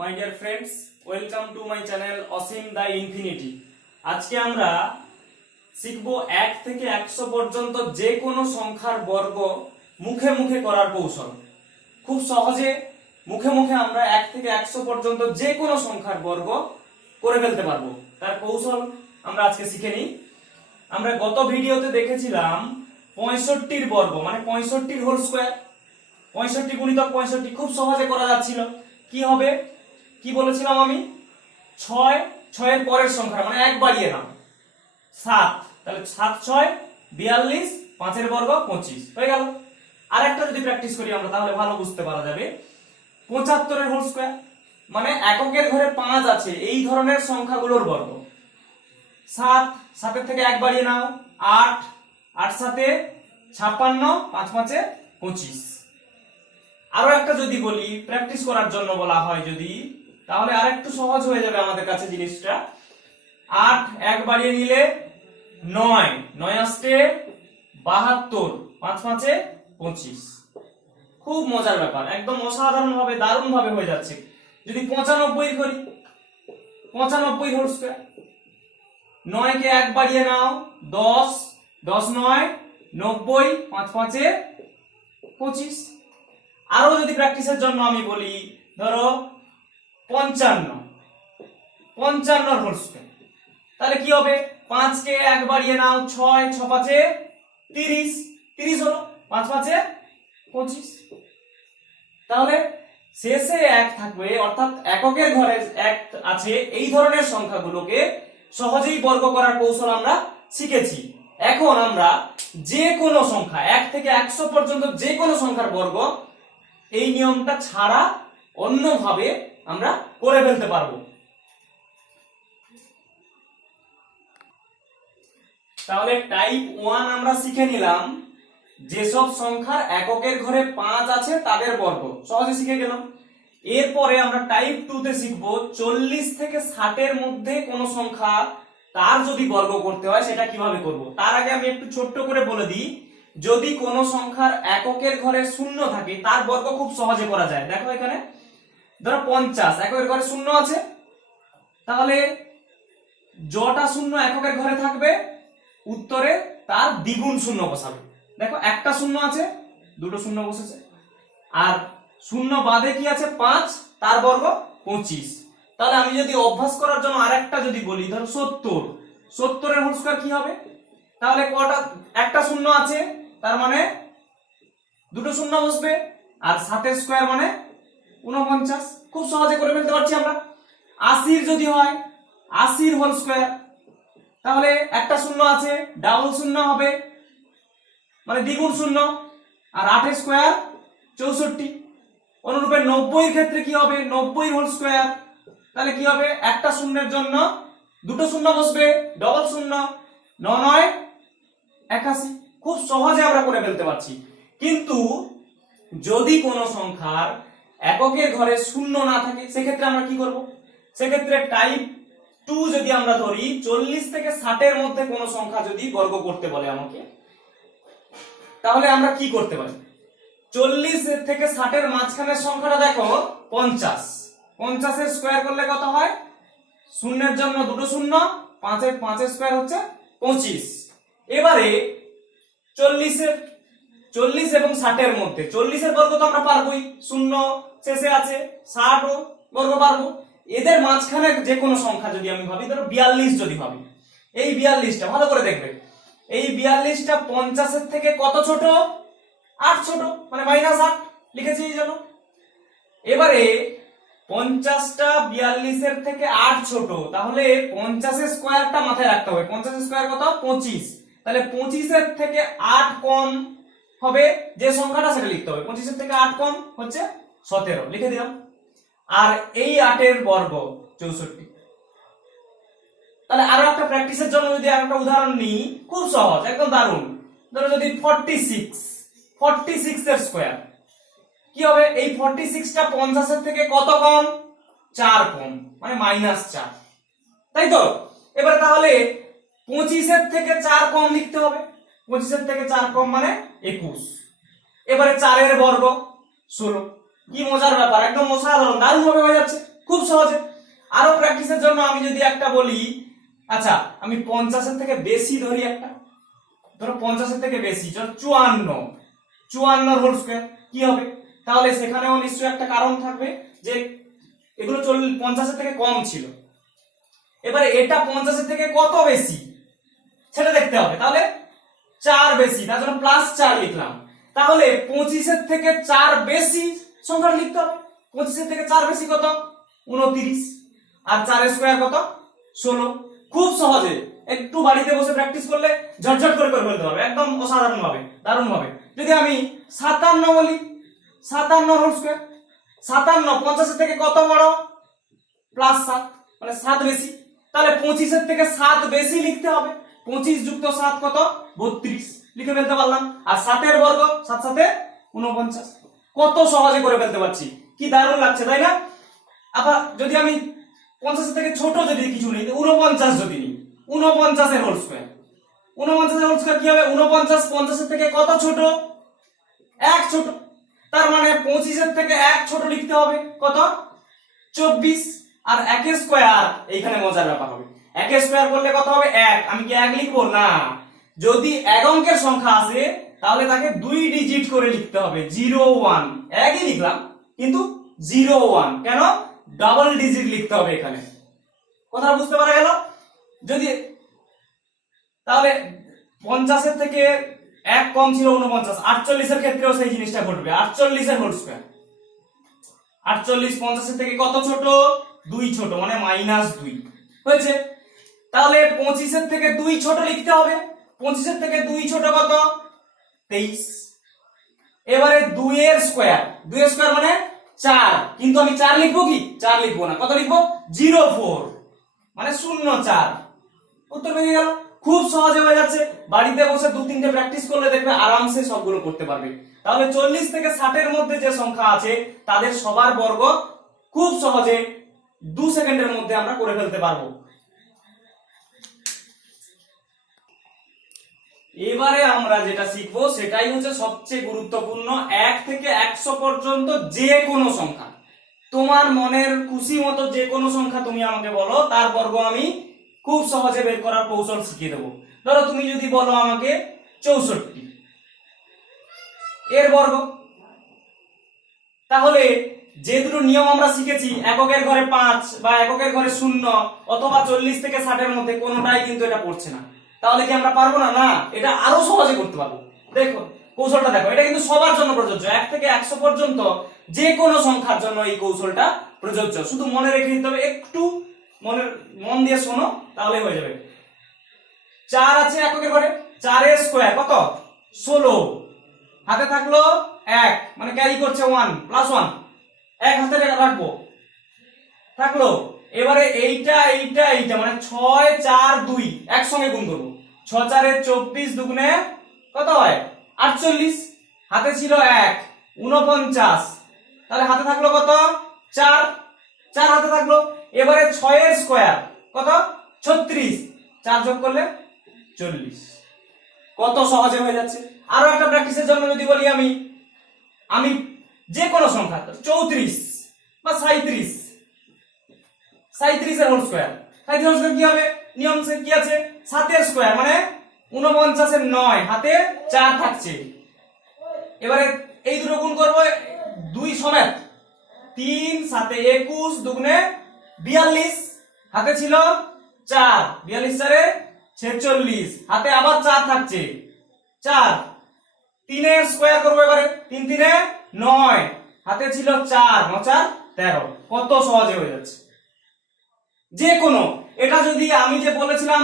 My dear friends, welcome to my channel Asim the infinity. আজকে আমরা শিখব 1 থেকে 100 পর্যন্ত যে কোনো সংখ্যার বর্গ মুখে মুখে করার কৌশল। খুব সহজে মুখে মুখে আমরা 1 থেকে 100 পর্যন্ত যে কোনো সংখ্যার বর্গ করে ফেলতে পারবো। তার কৌশল আমরা আজকে শিখে নিই। আমরা গত ভিডিওতে দেখেছিলাম 65 বর্গ মানে 65 হোল স্কয়ার, 65 গুণিতক 65 খুব সহজে করা যাচ্ছিল। কি হবে কি বলেছিলাম আমি? 6 6 এর পরের সংখ্যা মানে এক বাড়িয়ে নাও 7, তাহলে 7 6 42, 5 এর বর্গ 25 হয়ে গেল। আরেকটা যদি প্র্যাকটিস করি আমরা তাহলে ভালো বুঝতে পারা যাবে। 75 এর হোল স্কয়ার মানে এককের ঘরে 5 আছে এই ধরনের সংখ্যাগুলোর বর্গ। 7 7 এর থেকে এক বাড়িয়ে নাও 8 8 7 56, 5 5 25। আরো একটা যদি বলি প্র্যাকটিস করার জন্য বলা হয় যদি, তাহলে আরেকটু সহজ হয়ে যাবে আমাদের কাছে জিনিসটা। 8 এক বাড়িয়ে নিলে 9 9 আসতে 72, 5 5 25। খুব মজার ব্যাপার, একদম অসাধারণ ভাবে দারুণ ভাবে হয়ে যাচ্ছে। যদি 95 করি 95 হোল স্কয়ার, 9 কে এক বাড়িয়ে নাও 10 10 9 90, 5 5 25। আরো যদি প্র্যাকটিসের জন্য আমি বলি ধরো 55 55 হোল স্কয়ার, তাহলে কি হবে? 5 কে এক বাড়িয়ে নাও 6 6 5 30 30 হলো, 5 5 25। তাহলে শেষে এক থাকবে, অর্থাৎ এককের ঘরে এক আছে এই ধরনের সংখ্যাগুলোকে সহজেই বর্গ করার কৌশল আমরা শিখেছি। এখন আমরা যে কোনো সংখ্যা 1 থেকে 100 পর্যন্ত যে কোনো সংখ্যার বর্গ এই নিয়মটা ছাড়া অন্যভাবে আমরা করে ফেলতে পারবো। তাহলে টাইপ 1 আমরা শিখে নিলাম, যেসব সংখ্যার এককের ঘরে 5 আছে তাদের বর্গ সহজে শিখে গেলাম। এরপরে আমরা টাইপ 2 তে শিখব 40 থেকে 60 এর মধ্যে কোন সংখ্যা তার যদি বর্গ করতে হয় সেটা কিভাবে করব। তার আগে আমি একটু ছোট্ট করে বলে দিই, যদি কোন সংখ্যার এককের ঘরে শূন্য থাকে তার বর্গ খুব সহজে করা যায়। দেখো এখানে ধরো 50 এককের ঘরে শূন্য আছে, তাহলে যটা শূন্য এককের ঘরে থাকবে উত্তরে তার দ্বিগুণ শূন্য বসাবে। দেখো একটা শূন্য আছে, দুটো শূন্য বসেছে, আর শূন্য বাদে কি আছে 5, তার বর্গ 25। তাহলে আমি যদি অভ্যাস করার জন্য আরেকটা যদি বলি ধরো 70 70 এর হোল স্কয়ার কি হবে? তাহলে কটা একটা শূন্য আছে, তার মানে দুটো শূন্য বসবে, আর 7 এর স্কয়ার মানে 49। খুব সহজে করে ফেলতে পারছি আমরা। 80 যদি হয় 80 হোল স্কয়ার, তাহলে একটা শূন্য আছে ডাবল শূন্য হবে মানে দ্বিগুণ শূন্য, আর 8 এর স্কয়ার 64। অনুরূপে 90 এর ক্ষেত্রে কি হবে? 90 হোল স্কয়ার, তাহলে কি হবে? একটা শূন্যের জন্য দুটো শূন্য বসবে ডবল শূন্য, 9 9 81। খুব সহজে আমরা করে ফেলতে পারছি। কিন্তু যদি কোনো সংখ্যার এককের ঘরে শূন্য না থাকে সেক্ষেত্রে আমরা কি করব? সেক্ষেত্রে টাইপ 2 যদি আমরা ধরি 40 থেকে 60 এর মধ্যে কোনো সংখ্যা যদি বর্গ করতে বলে আমাকে, তাহলে আমরা কি করতে পারি? 40 থেকে 60 এর মাঝখানের সংখ্যাটা দেখো 50, 50 এর স্কয়ার করলে কত হয়? শূন্যের জন্য দুটো শূন্য, 5 এর স্কয়ার হচ্ছে 25। এবারে 40 এবং 60 এর মধ্যে 40 এর বর্গ তো আমরা পারবোই, শূন্য শেষে আছে, 60 ও বর্গ পারবো। এদের মাঝখানে যে কোনো সংখ্যা যদি আমি ভাবি ধরো 42 যদি ভাবি, এই 42টা ভালো করে দেখবে, এই 42টা 50 এর থেকে কত ছোট? 8 ছোট, মানে -8 লিখেছি এই জন্য। এবারে 50টা 42 এর থেকে 8 ছোট, তাহলে 50 এর স্কয়ারটা মাথায় রাখতে হবে। 50 এর স্কয়ার কত? 25। তাহলে 25 এর থেকে 8 কম হবে যে সংখ্যাটা সেটা লিখতে হবে। 25 এর থেকে 8 কম হচ্ছে 17, লিখে দিলাম। আর এই 8 এর বর্গ 64। তাহলে আরো একটা প্র্যাকটিসের জন্য যদি একটা উদাহরণ নিই, খুব সহজ একদম দারুণ। ধরো যদি 46 এর স্কয়ার কি হবে? এই 46টা 50 এর থেকে কত কম? 4 কম, মানে -4, তাই তো? এবারে তাহলে 25 এর থেকে 4 কম লিখতে হবে। 25 এর থেকে 4 কম মানে 21। এবারে 4 এর বর্গ 16। কি মজার ব্যাপার, একদম অসাধারণ দারুণ ভাবে হয়ে যাচ্ছে। খুব সহজে। আরো প্র্যাকটিসের জন্য আমি যদি একটা বলি, আচ্ছা আমি 50-এর থেকে বেশি ধরি একটা, ধরো 50-এর থেকে বেশি, চলো 54, 54 হোল স্কয়ার কি হবে? তাহলে সেখানেও নিশ্চয়ই একটা কারণ থাকবে যে এগুলো 50-এর থেকে কম ছিল। এবারে এটা 50-এর থেকে কত বেশি সেটা দেখতে হবে। তাহলে 4 বেশি, তার জন্য +4 লিখলাম। তাহলে 25-এর থেকে 4 বেশি সংখ্যাটা লিখতে হবে। 25-এর থেকে 4 বেশি কত? 29। আর 4 এর স্কয়ার কত? 16। খুব সহজে একটু বাড়িতে বসে প্র্যাকটিস করলে ঝটঝট করে করে ফেলতে পারবে, একদম অসাধারণ ভাবে, দারুণ ভাবে। যদি আমি 57 বলি, 57 হোল স্কয়ার, 57 50-এর থেকে কত বড়? +7, মানে 7 বেশি। তাহলে 25-এর থেকে 7 বেশি লিখতে হবে। 25 যুক্ত 7 কত? 32 লিখে ফেলতে পারলাম। আর 7 এর বর্গ, 7 7 49। কত সহজে করে ফেলতে পারছি, কি দারুণ লাগছে তাই না? আবার যদি আমি 50-এর থেকে ছোট যদি কিছু নেই, 49 যদি নিই, 49 এর হোল স্কয়ার, 49 এর হোল স্কয়ার কি হবে? 49 50-এর থেকে কত ছোট? 1 ছোট। তার মানে 25-এর থেকে 1 ছোট লিখতে হবে কত? 24। আর 1 এর স্কয়ার, এইখানে মজার ব্যাপার হবে, 1 এর স্কয়ার করলে কত হবে? 1। আমি কি 1 লিখবো? না, যদি এক অঙ্কের সংখ্যা আসে তাহলে তাকে 2 ডিজিট করে লিখতে হবে, 0 1। একই লিখলাম কিন্তু 0 1, কেন? ডাবল ডিজিট লিখতে হবে এখানে। কথা বুঝতে পারা গেল? যদি তাহলে 50-এর থেকে 1 কম ছিল 49, 48-এর ক্ষেত্রেও সেই জিনিসটা ঘটবে। 48 এর হোল স্কয়ার, 48 50-এর থেকে কত ছোট? 2 ছোট, মানে -2 হয়েছে। তাহলে 25-এর থেকে 2 ছোট লিখতে হবে। 25-এর থেকে 2 ছোট কত? 23। এবারে 2 এর স্কয়ার, 2 এর স্কয়ার মানে 4, কিন্তু আমি 4 লিখবো কি? 4 লিখবো না, কত লিখবো? 04, মানে 04। উত্তর বেরিয়ে গেল। খুব সহজে হয়ে যাচ্ছে, বাড়িতে বসে 2-3টে প্র্যাকটিস করলে দেখবে আরামসে সবগুলো করতে পারবে। তাহলে 40 থেকে 60 এর মধ্যে যে সংখ্যা আছে তাদের সবার বর্গ খুব সহজে 2 সেকেন্ডের মধ্যে আমরা করে ফেলতে পারবো। এবারে আমরা যেটা শিখবো সেটাই হচ্ছে সবচেয়ে গুরুত্বপূর্ণ, 1 থেকে 100 পর্যন্ত যে কোনো সংখ্যা, তোমার মনের খুশি মতো যে কোনো সংখ্যা তুমি আমাকে বলো, তার বর্গ আমি খুব সহজে বের করার কৌশল শিখিয়ে দেবো। ধরো তুমি যদি বলো আমাকে 64 এর বর্গ, তাহলে যে দুটো নিয়ম আমরা শিখেছি, এককের ঘরে 5 বা এককের ঘরে 0 অথবা 40 থেকে 60 এর মধ্যে কোনোটাই কিন্তু এটা পড়ছে না। তাহলে কি আমরা পারবো না? না, এটা আরো সহজে করতে পারবো। দেখো কৌশলটা দেখো, এটা কিন্তু সবার জন্য প্রযোজ্য, 1 থেকে 100 পর্যন্ত যে কোনো সংখ্যার জন্য এই কৌশলটা প্রযোজ্য। শুধু মনে রেখে দিতে হবে, একটু মন দিয়ে শোনো তাহলে হয়ে যাবে। 4 আছে এককের ঘরে, 4 এর স্কয়ার কত? 16। হাতে থাকলো 1, মানে ক্যারি করছে 1 +1, 1 হাতে রাখবো, থাকলো। এবারে এইটা এইটা এইটা মানে 6 4 2 একসঙ্গে গুণ করবো। 6 4 এর 24, দুগুণে কত হয়? 48। হাতে ছিল 1, 49, তাহলে হাতে থাকলো কত? 4, 4 হাতে থাকলো। এবারে 6 এর স্কয়ার কত? 36, 4 যোগ করলে 40। কত সহজে হয়ে যাচ্ছে। আরো একটা প্র্যাকটিসের জন্য যদি বলি আমি যে কোনো সংখ্যা 34 বা 37, 37 এর হোল স্কয়ার, 37 এর হোল স্কয়ার কি হবে? নিয়ম কি আছে? 7 এর স্কয়ার মানে 49 এর 9, হাতে 4 থাকছে। এবারে এই দুটো গুণ করব 2 সমেত, 3 7 21, দুগুণে 42, হাতে ছিল 4, 42 4 46, হাতে আবার 4 থাকছে, 4। 3 এর স্কয়ার করব এবারে, 3 3 9, হাতে ছিল 4, 9 4 13। কত সহজে হয়ে যাচ্ছে যে কোনো। এটা যদি আমি যে বলেছিলাম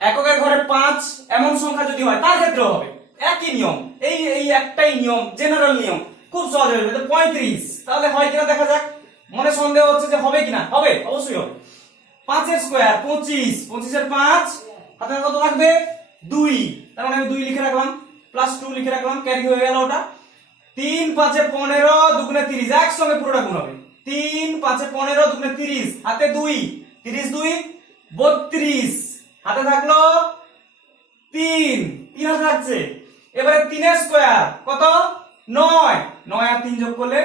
এককের ঘরে 5 এমন সংখ্যা যদি হয় তার ক্ষেত্রেও হবে একই নিয়ম, এই একটাই নিয়ম, জেনারেল নিয়ম, খুব সহজ হয়ে যাবে। 35, তাহলে হয় কিনা দেখা যাক। মনে সন্দেহ হচ্ছে যে হবে কিনা, হবে, অবশ্যই হবে। 5 এর স্কয়ার 25, 25 এর 5, হাতে কত থাকবে? 2, তার মানে আমি 2 লিখে রাখলাম, +2 লিখে রাখলাম, ক্যারি হয়ে গেল ওটা। 3 5 এ 15, দুগুণে 30, একসঙ্গে পুরোটা গুণ হবে। 3 5 এ 15, দুগুণে 30, হাতে 2, 30 2 32, হাতে থাকলো 3, 3 হাতে থাকছে। এবারে 3 এর স্কয়ার কত? 9, 9 আর 3 যোগ করলে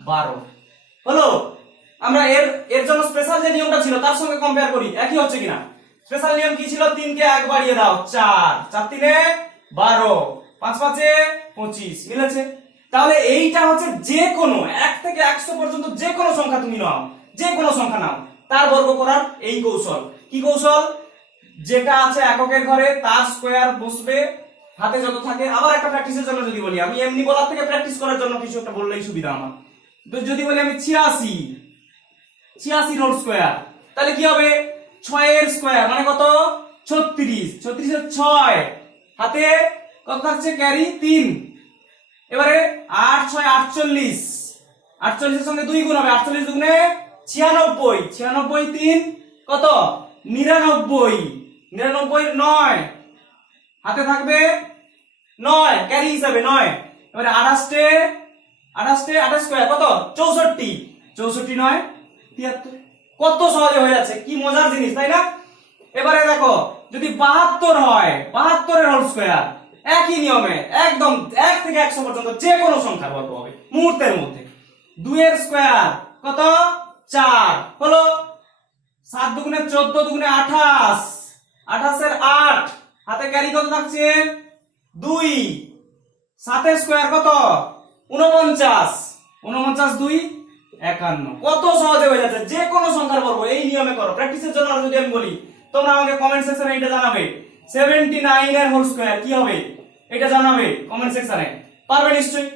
12 হলো। আমরা এর এর জন্য স্পেশাল যে নিয়মটা ছিল তার সঙ্গে কম্পেয়ার করি, একই হচ্ছে কিনা। স্পেশাল নিয়ম কি ছিল? 3 কে 1 বাড়িয়ে দাও 4, 4 3 12, 5 5 25, মিলেছে। তাহলে এইটা হচ্ছে যে কোনো 1 থেকে 100 পর্যন্ত যে কোনো সংখ্যা তুমি নাও, যে কোনো সংখ্যা নাও, তার বর্গ করার এই কৌশল। কি কৌশল? যেটা আছে এককের ঘরে তার স্কয়ার বসবে হাতে যত থাকে। আবার একটা প্র্যাকটিসের জন্য যদি বলি, আমি এমনি বলার থেকে প্র্যাকটিস করার জন্য কিছু একটা বললেই সুবিধা আমার। তো যদি বলি আমি 86 হোল স্কয়ার, তাহলে কি হবে? 6 এর স্কয়ার মানে কত? 36, 36 এর 6 হাতে কত থাকছে? ক্যারি 3। এবারে 8 6 48, 48 এর সঙ্গে 2 গুণ হবে, 48 দুগুণে 96, 96 3 কত? 99, 99 9 হাতে থাকবে 9 ক্যারি হিসাবে 9। এবারে 28 স্কয়ার কত? 64, 64 9 73। কত সহজে হয়ে যাচ্ছে, কি মজার জিনিস, তাই না? এবারে দেখো যদি 72 হয়, 72 এর হোল স্কয়ার, একই নিয়মে একদম 1 থেকে 100 পর্যন্ত যে কোনো সংখ্যার বর্গ হবে মুহূর্তের মধ্যে। 2 এর স্কয়ার কত? 4 হলো। 7 দুগুণে 14 দুগুণে 28, 28 এর 8 হাতে ক্যারি কত থাকছে? 2। 7 এর স্কয়ার কত? 49, 49 2 51। কত সহজে হয়ে যাচ্ছে যে কোনো সংখ্যার বর্গ, এই নিয়মে করো। প্র্যাকটিসের জন্য আর যদি আমি বলি, তোমরা আমাকে কমেন্ট সেকশনে এটা জানাবে 79 এর হোল স্কয়ার কি হবে, এটা জানাবে কমেন্ট সেকশনে। পারবে নিশ্চয়ই।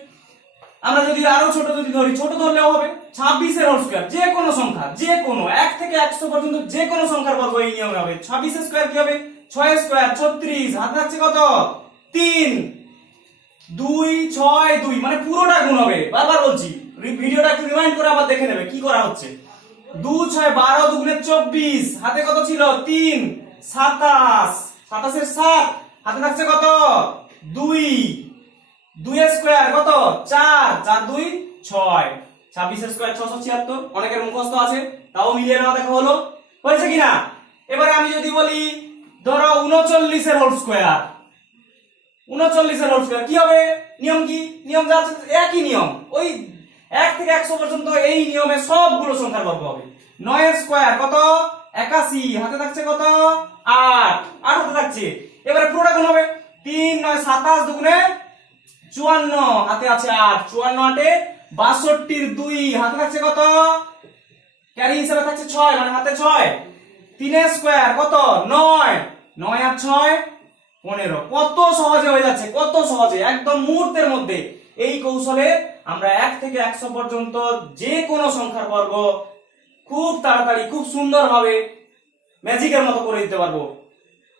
আমরা যদি আরো ছোট যদি ধরি, ছোট ধরলেও হবে 26 এর হোল স্কয়ার, যে কোনো সংখ্যা, যে কোনো 1 থেকে 100 পর্যন্ত যে কোনো সংখ্যার বর্গ এই নিয়মে হবে। 26 এর স্কয়ার কি হবে? 6 এর স্কয়ার 36 হাতে থাকছে কত? 3, 2 6 2 মানে পুরোটা গুণ হবে। বারবার বলছি, ভিডিওটা একটু রিমাইন্ড করে আবার দেখে নেবে কি করা হচ্ছে। 2 6 12 দুগুণে 24 হাতে কত ছিল? 3, 27, 27 এর 7 হাতে থাকছে কত? 2, 2 এর স্কয়ার কত? 4, 4 2 6, 26 এর স্কয়ার 676। অনেকের মুখস্থ আছে, তাও মিলিয়ে নাও, দেখা হলো হয়েছে কিনা। এবারে আমি যদি বলি ধরো 39 এর হোল স্কয়ার, 39 এর হোল স্কয়ার কি হবে? নিয়ম কি? নিয়ম যা আছে একই নিয়ম, ওই 1 থেকে 100 পর্যন্ত এই নিয়মে সবগুলো সংখ্যার বর্গ হবে। 9 এর স্কয়ার কত? 81 হাতে থাকছে কত? 8, 8 হাতে থাকছে। এবারে পুরোটা গুণ হবে। 3 9 27 দুগুণে 54 হাতে আছে 8, 54 8 62 এর 2 হাতে থাকছে কত? ক্যারি হিসাবে থাকছে 6 মানে হাতে 6। 3 এর স্কয়ার কত? 9, 9 আর 6 15। কত সহজে হয়ে যাচ্ছে, কত সহজে, একদম মুহূর্তের মধ্যে। এই কৌশলে আমরা 1 থেকে 100 পর্যন্ত যে কোনো সংখ্যার বর্গ খুব তাড়াতাড়ি, খুব সুন্দরভাবে ম্যাজিকের মতো করে দিতে পারবো।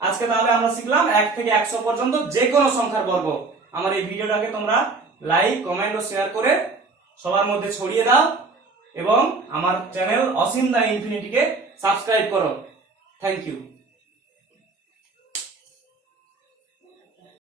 আজকে তাহলে আমরা শিখলাম 1 থেকে 100 পর্যন্ত যে কোনো সংখ্যার বর্গ। আমার এই ভিডিওটাকে তোমরা লাইক কমেন্ট ও শেয়ার করে সবার মধ্যে ছড়িয়ে দাও এবং আমার চ্যানেল অসীম দা ইনফিনিটিকে সাবস্ক্রাইব করো। Thank you.